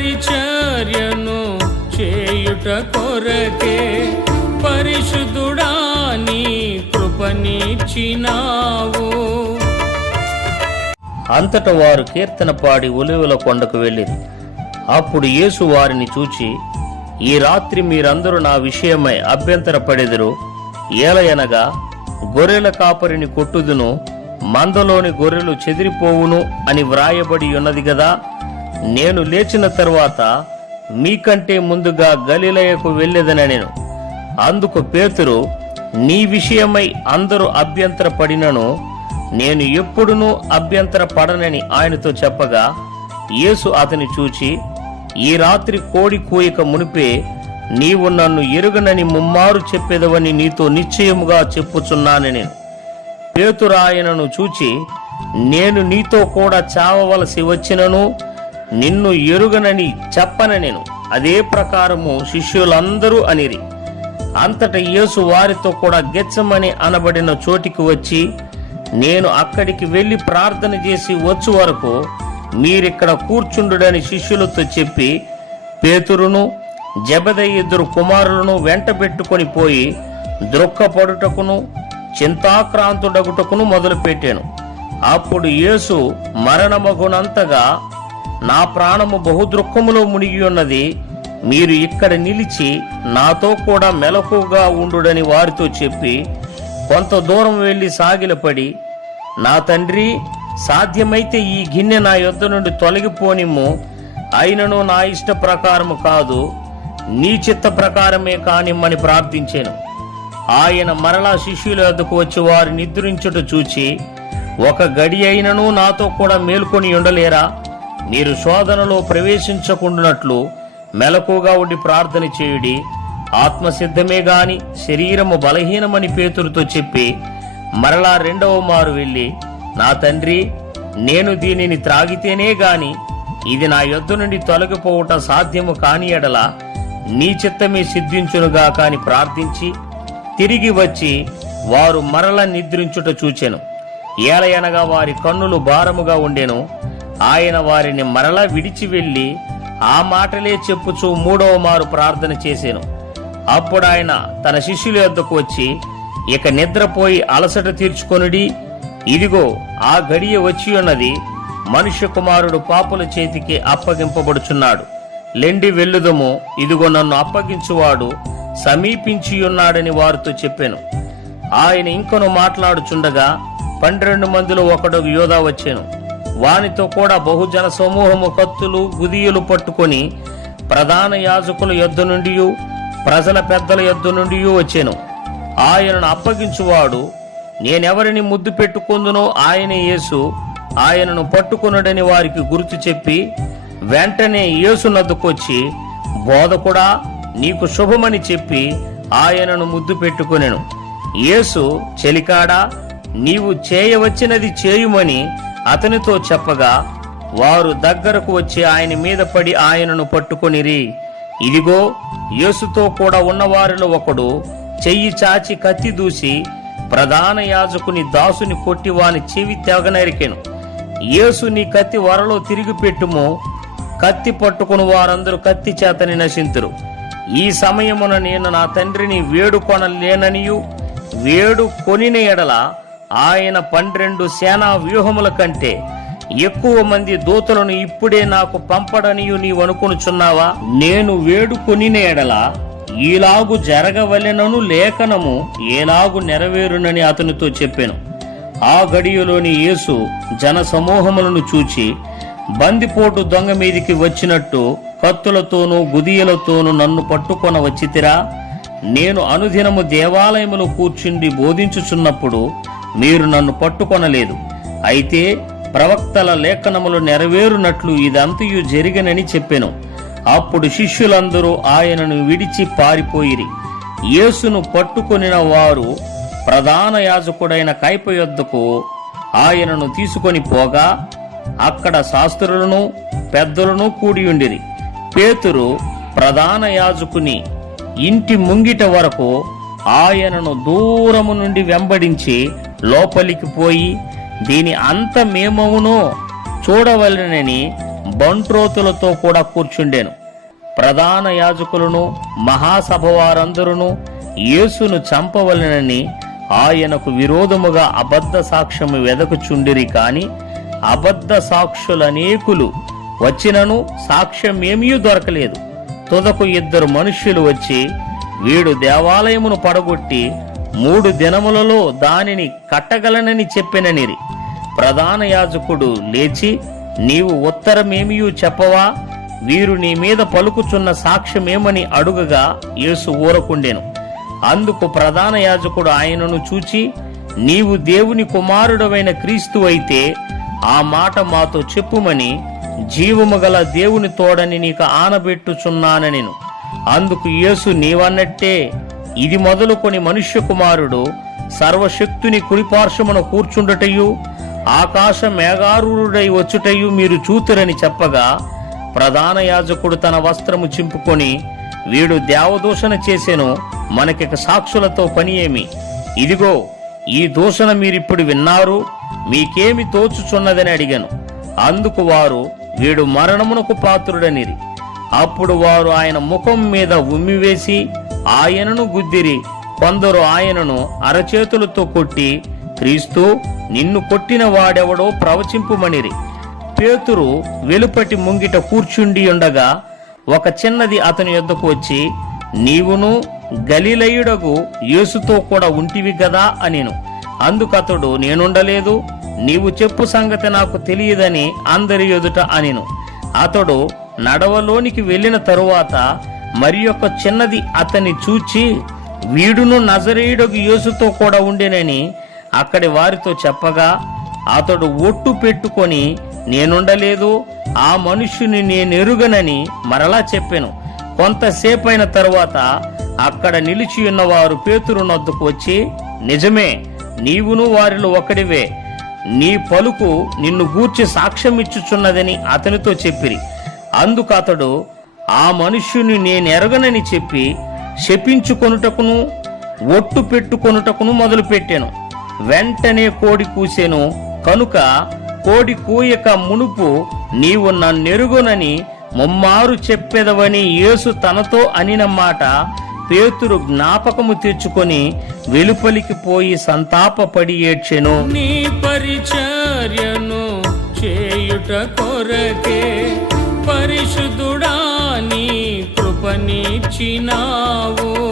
పరిచర్యను చేయుట కొరకే పరిశుద్ధుడా నీ కృపనిచ్చినావు. అంతట వారు కీర్తన పాడి ఒలివల కొండకు వెళ్ళింది అప్పుడు యేసు వారిని చూచి ఈ రాత్రి మీరందరూ నా విషయమై అభ్యంతరపడెదరు. ఏలయనగా గొర్రెల కాపరిని కొట్టుదును మందలోని గొర్రెలు చెదిరిపోవును అని వ్రాయబడి ఉన్నది గదా? నేను లేచిన తరువాత మీకంటే ముందుగా గలిలయకు వెళ్ళేదనెను అందుకు పేతురు నీ విషయమై అందరూ అభ్యంతరపడినను నేను ఎప్పుడునూ అభ్యంతర పడనని ఆయనతో చెప్పగా యేసు అతని చూచి ఈ రాత్రి కోడి కూయక మునిపే నీవు నన్ను ఎరుగనని ముమ్మారు చెప్పేదవని నీతో నిశ్చయముగా చెప్పుచున్నాను నేను. పేతురు ఆయనను చూచి నేను నీతో కూడా చావవలసి వచ్చినను నిన్ను ఎరుగనని చెప్పన నేను. అదే ప్రకారము శిష్యులందరూ అనిరి. అంతట యేసు వారితో కూడా గెచ్చమని అనబడిన చోటికి వచ్చి నేను అక్కడికి వెళ్ళి ప్రార్థన చేసి వచ్చు వరకు మీరిక్కడ కూర్చుండుడని శిష్యులతో చెప్పి పేతురును జబద ఇద్దరు కుమారులను వెంట పెట్టుకొని పోయి ద్రొక్కపడుటకును చింతాక్రాంతుడగుటకును మొదలుపెట్టాను. అప్పుడు యేసు మరణమగునంతగా నా ప్రాణము బహుదృక్కములో మునిగి ఉన్నది మీరు ఇక్కడ నిలిచి నాతో కూడా మెలకుగా ఉండుడని వారితో చెప్పి కొంత దూరం వెళ్ళి సాగిలపడి నా తండ్రి సాధ్యమైతే ఈ గిన్నె నా యొద్ద నుండి తొలగిపోనిమ్ము. అయినను నా ఇష్ట ప్రకారము కాదు నీ చిత్త ప్రకారమే కానిమ్మని ప్రార్థించాను. ఆయన మరలా శిష్యుల వద్దకు వచ్చి వారు నిద్రించుట చూచి ఒక గడి అయినను నాతో కూడా మేల్కొని ఉండలేరా? మీరు శోధనలో ప్రవేశించకుండానట్లు మెలకుగా ఉండి ప్రార్థన చేయుడి ఆత్మసిద్ధమే గాని శరీరము బలహీనమని పేతురుతో చెప్పి మరలా రెండవ మారు వెళ్ళి నా తండ్రి నేను దీనిని త్రాగితేనే గాని ఇది నా యొద్ద నుండి తొలగిపోవటం సాధ్యము కాని ఎడల నీ చిత్తమే సిద్ధించునుగా కాని ప్రార్థించి తిరిగి వచ్చి వారు మరల నిద్రించుట చూచెను. ఏలయనగా వారి కన్నులు భారముగా ఉండెను. ఆయన వారిని మరలా విడిచి వెళ్ళి ఆ మాటలే చెప్పుచూ మూడవ మారు ప్రార్థన చేశాను. అప్పుడు ఆయన తన శిష్యుల యొద్దకు వచ్చి ఇక నిద్రపోయి అలసట తీర్చుకొనుడి. ఇదిగో ఆ గడియ వచ్చి ఉన్నది మనుష్య కుమారుడు పాపుల చేతికి అప్పగింపబడుచున్నాడు. లెండి వెళ్ళుదము. ఇదిగో నన్ను అప్పగించువాడు సమీపించి ఉన్నాడని వారితో చెప్పాను. ఆయన ఇంకను మాట్లాడుచుండగా పన్నెండు మందిలో ఒకడు యోధా వచ్చాను. వానితో కూడా బహుజన సమూహము కత్తులు గుదియులు పట్టుకొని ప్రధాన యాజకుల యొద్ద నుండి ప్రజల పెద్దల యొద్ద నుండి వచ్చాను. ఆయనను అప్పగించువాడు నేనెవరిని ముద్దు పెట్టుకుందునో ఆయన యేసు. ఆయనను పట్టుకున్నాడని వారికి గుర్తు చెప్పి వెంటనే యేసు నద్దుకొచ్చి బోధకుడా నీకు శుభమని చెప్పి ఆయనను ముద్దు పెట్టుకునేను. యేసు చెలికాడా నీవు చేయవచ్చినది చేయుమని అతనితో చెప్పగా వారు దగ్గరకు వచ్చి ఆయన మీద పడి ఆయనను పట్టుకొనిరి. ఇదిగో యేసుతో కూడా ఉన్నవారిలో ఒకడు చెయ్యి చాచి కత్తి దూసి ప్రధాన యాజకుని దాసుని కొట్టి వాని చెవి తెగనరికెను యేసు నీ కత్తి వరలో తిరిగి పెట్టుము. కత్తి పట్టుకుని వారందరూ కత్తి చేతని నశింతురు. ఈ సమయమున నేను నా తండ్రిని వేడుకొనలేననియు వేడు కొనిన ఎడల ఆయన పన్నెండు సేనా వ్యూహముల కంటే ఎక్కువ మంది దూతలను ఇప్పుడే నాకు పంపడనియు నీవు అనుకొనుచున్నావా? నేను వేడుకొనిన ఎడల ఈలాగు జరగవలెనను లేఖనము ఏలాగు నెరవేరునని అతనితో చెప్పాను. ఆ గడియలోని యేసు జన సమూహములను చూచి బందిపోటు దొంగ మీదికి వచ్చినట్టు కత్తులతోనూ గుదియలతోనూ నన్ను పట్టుకొన వచ్చితిరా? నేను అనుదినము దేవాలయములో కూర్చుండి బోధించుచున్నప్పుడు మీరు నన్ను పట్టుకొనలేదు. అయితే ప్రవక్తల లేఖనములు నెరవేరునట్లు ఇదంతయు జరిగనని చెప్పెను. అప్పుడు శిష్యులందరూ ఆయనను విడిచి పారిపోయిరి. యేసును పట్టుకొనిన వారు ప్రధాన యాజకుడైన కైప యొద్దకు ఆయనను తీసుకొని పోగా అక్కడ శాస్త్రులను పెద్దలను కూడియుండిరి పేతురు ప్రధాన యాజకుని ఇంటి ముంగిట వరకు ఆయనను దూరము నుండి వెంబడించి లోపలికి పోయి దీని అంతమేమవునో చూడవలనని బంట్రోతులతో కూడా కూర్చుండెను. ప్రధాన యాజకులను మహాసభ వారందరూ యేసును చంపవలెనని ఆయనకు విరోధముగా అబద్ధ సాక్ష్యము వెదకుచుండిరి కాని అబద్ధ సాక్షులనేకులు వచ్చినను సాక్ష్యం ఏమీ దొరకలేదు. తుదకు ఇద్దరు మనుష్యులు వచ్చి వీడు దేవాలయమును పడగొట్టి మూడు దినములలో దానిని కట్టగలనని చెప్పిననిరి. ప్రధాన యాజకుడు లేచి నీవు ఉత్తరమేమియూ చెప్పవా? వీరు నీ మీద పలుకుచున్న సాక్ష్యమేమని అడుగగా యేసు ఊరకుండెను. అందుకు ప్రధాన యాజకుడు ఆయనను చూచి నీవు దేవుని కుమారుడవైన క్రీస్తు అయితే ఆ మాట మాతో చెప్పుమని జీవము గల దేవుని తోడని నీకు ఆనబెట్టుచున్నానని అందుకు యేసు నీవన్నట్టే ఇది మొదలుకొని మనుష్య కుమారుడు సర్వశక్తుని కుడిపార్శ్వమున కూర్చుండటయు ఆకాశ మేఘారూఢుడై వచ్చుటయు మీరు చూతురని చెప్పగా ప్రధాన యాజకుడు తన వస్త్రము చింపుకొని వీడు దేవదూషణ చేసెను మనకిక సాక్షులతో పని ఏమి? ఇదిగో ఈ దూషణ మీరిప్పుడు విన్నారు మీకేమి తోచుచున్నదని అడిగాను. అందుకు వారు వీడు మరణమునకు పాత్రుడనిరి. అప్పుడు వారు ఆయన ముఖం మీద ఉమ్మివేసి ఆయనను గుద్దిరి. కొందరు ఆయనను అరచేతులతో కొట్టి క్రీస్తు నిన్ను కొట్టిన వాడెవడో ప్రవచింపుమనిరి. పేతురు వెలుపటి ముంగిట కూర్చుండి ఉండగా ఒక చిన్నది అతని యొద్దకు వచ్చి నీవును గలిలయుడగు యేసుతో కూడా ఉంటివి గదా అనిను. అందుకతడు నేనుండలేదు. నీవు చెప్పు సంగతి నాకు తెలియదని అందరి ఎదుట అనిను. అతడు నడవలోనికి వెళ్ళిన తరువాత మరి ఒక చిన్నది అతన్ని చూచి వీడును నజరేయుడగు యేసుతో కూడా ఉండేనని అక్కడి వారితో చెప్పగా అతడు ఒట్టు పెట్టుకొని నేనుండలేదు ఆ మనుష్యుని నేనెరుగనని మరలా చెప్పాను. కొంతసేపైన తరువాత అక్కడ నిలిచి ఉన్నవారు పేతురు నొద్దుకు వచ్చి నిజమే నీవును వారిలో ఒకడివే. నీ పలుకు నిన్ను గూర్చి సాక్ష్యమిచ్చుచున్నదని అతనితో చెప్పిరి. అందుకు అతడు ఆ మనుష్యుని నేనెరగనని చెప్పి శపించుకొనుటకును ఒట్టు పెట్టుకొనుటకును మొదలుపెట్టాను. వెంటనే కోడి కూసెను కనుక కోడి కూయక మునుపు నీవు నన్నెరుగునని ముమ్మారు చెప్పెదవని యేసు తనతో అనిన మాట పేతురు జ్ఞాపకము తెచ్చుకొని వెలుపలికి పోయి సంతాపపడి ఏడ్చెను. నీ పరిచర్యను చేయుట కొరకే పరిశుద్ధుడా నీ